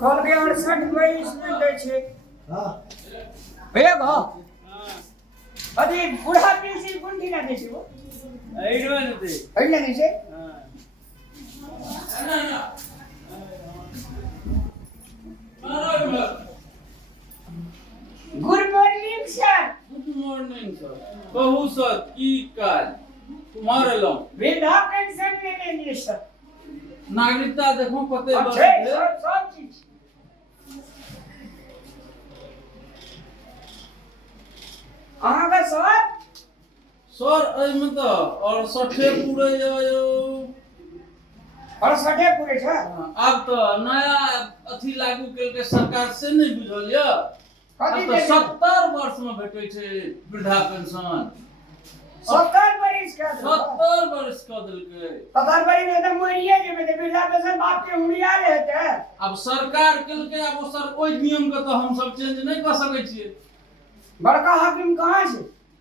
कल के 68 में इसमें दे छे हां एक हो अभी बूढ़ा पीसी गुंडी ना दे छे वो आइडवा दे आइडवा दे छे हां good morning sir good morning sir कहू सर की काज तुम्हारे लो वृद्धा पेंशन लेने सर नागरिकता देखो पते अच्छा सब चीज अहाँ का सर एमे तो और 60 पूरे जायो और 60 पूरे छ अब तो नया अथी लागू केल के सरकार से नहीं बुझल य अब तो 70 वर्ष में भेटै छै वृद्धा पेंशन 70 वर्ष का 70 वर्ष का दिल के 70 वर्ष में तो मोरिए जे में वृद्धा पेंशन बाप के उड़िया लेते अब सरकार केल के अब सर ओइ नियम के तो हम सब चेंज नहीं कर सकै छियै बड़का हाकिम कहाँ से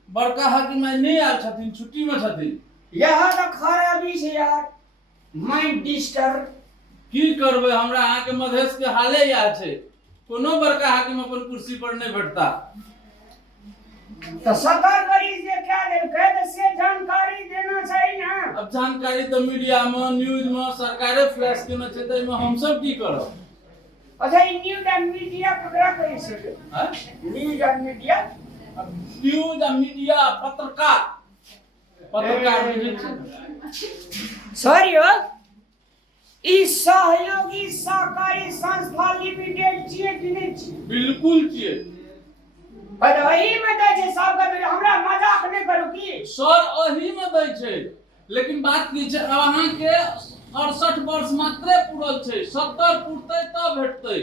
बड़का हाकिम नहीं आल छथिन छुट्टी में छथिन यह तो खराबी से यार मैं डिस्टर्ब की करबे हमरा अहाँ के मधेश के हाले या छै कोनो बड़का हाकिम अपन कुर्सी पर नहीं बैठता तो 70 वर्ष से क्या दे कह से जानकारी देना चाहिए ना अब जानकारी तो मीडिया में न्यूज में सरकारे फ्लैश केना छै त में हम सब की करब अच्छा न्यूज एंड मीडिया पकड़ा कहीं से हां news and media news and media पत्रकार सर यो ई सहयोगी सहकारी संस्था लिमिटेड छिए कि नहीं छिए बिल्कुल छिए पर वही में दे छै सब के हमरा मजाक नहीं करू की सर ओही में दै छै लेकिन बात की छै अब अहाँ के 68 वर्ष मात्रे पूरल छै 70 पूरतै तब भेटतै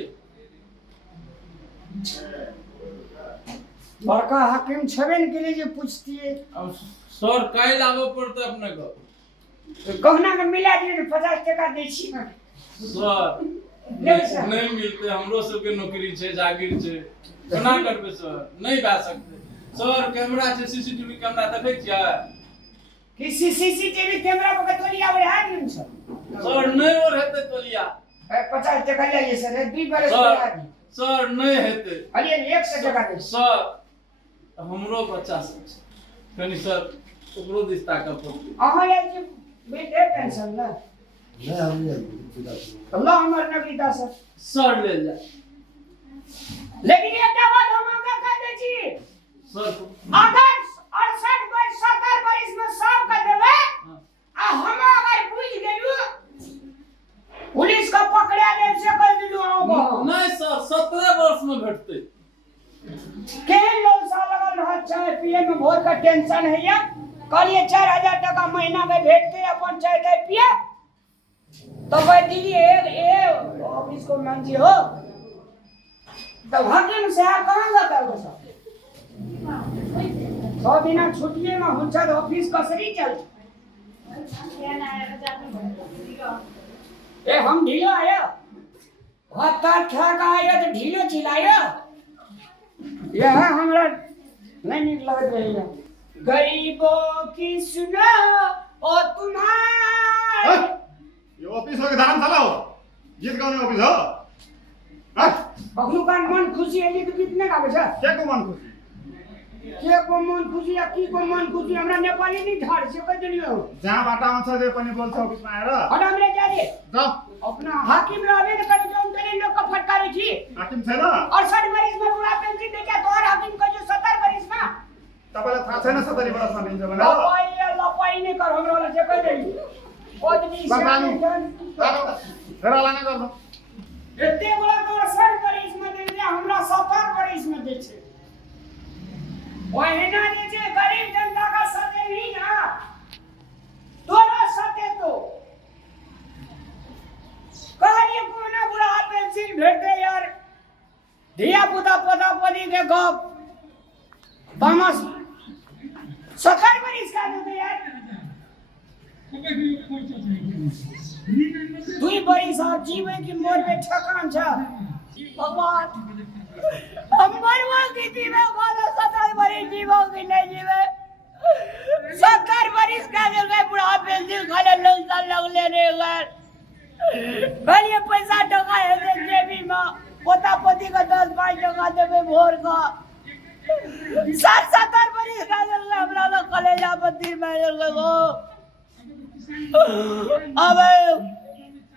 बड़का हाकिम छबे न के लिए जे पूछतिए अब सर काल आबे पड़तै अपने को कहना के मिला दिए 50 टका दै छी सर नहीं मिलते हमरो सब के नौकरी छै जागीर छै केना करबे सर नहीं बा सकते सर कैमरा छै सीसीटीवी कैमरा देखै छियै कि सीसीटीवी कैमरा पर तोलिया बढ़ा दिन सर नहीं और हेतै तोलिया 50 टका ले सर 2 बरस बढ़ा दी सर नहीं हेतै अरे 100 टका दे सर हमरो बच्चा सब छै कनी सर ओकरो दिस्ता का पड़तै अहाँ ले जे बेटे पेंशन ना नहीं हम नहीं अल्लाह हमर नगरीदा सर ले जा लेकिन एकटा बात हम अहाँके कह दै छी सर अगर 68 वर्ष 70 वर्ष में सब के देबै आ हम अगर बुझ गेलु पुलिस का पकड़ा दे से कह दिलु अहाँको नहीं सर 17 वर्ष में भेटतै केहन लोग सा लगल रह चाय पिए में भोर का टेंशन है या करिए 4000 टका महीना के भेटते अपन चाय के पिए तो भाई दीदी एक ऑफिस को मान जी हो तो हाकिम से आप कहां जाता हो सब तो बिना छुट्टी में हुंचर ऑफिस कसरी चल ए हम ढीलो आया हत्ता ठका आया तो ढीलो चिल्लाया यह हमरा नहीं निक लगत रही है गरीबों की सुनो ओ तुम्हारे ये ऑफिस हो के दान साला हो गीत गाउने ऑफिस हो हां बखनु का मन खुशी है ये तो कितने का बचा के को मन खुशी के को मन खुशी या की को मन खुशी हमरा नेपाली नहीं ठाड़ से कह दिलियो जहाँ बाटा में छ जे पनि बोल्छ ऑफिस में आएर हटा हमरे जा रे जाओ अपना हाकिम रहबे न करे जो उनके लोग का फटकारे थी हाकिम छैन और 60 वर्ष में बुढ़ा पेंशन दे क्या तोहर हाकिम का जो 70 वर्ष में तपाईलाई थाहा छैन 70 वर्षमा लिन्छ भनेर लपाई नहीं कर हमरा वाला से कह देली पत्नी से फेरा लाना गर्नु एते बड़ा तो 60 वर्ष में दे दिया हमरा 70 वर्ष में दे छे ओहिना दे छे गरीब जनता का सते ही ना तोरा सते तो कहलिए कोना बुढ़ा पेंशन भेटते यार धिया पुता पोता पोती के गप तामस 70 वर्ष का दे यार दुई बड़ी साहब जीवे की मोर में ठकान छ भगवान हम मरवा की जीवे वाला 70 वर्ष जीवो की नहीं जीवे 70 वर्ष का दिल गए बुढ़ा पेंशन खाले लग लेने गए भले पैसा टका है जेबी में भोर का 70 बरिस का जल्ला हमरा लोग कलेजा पर तीर मारे गो। अब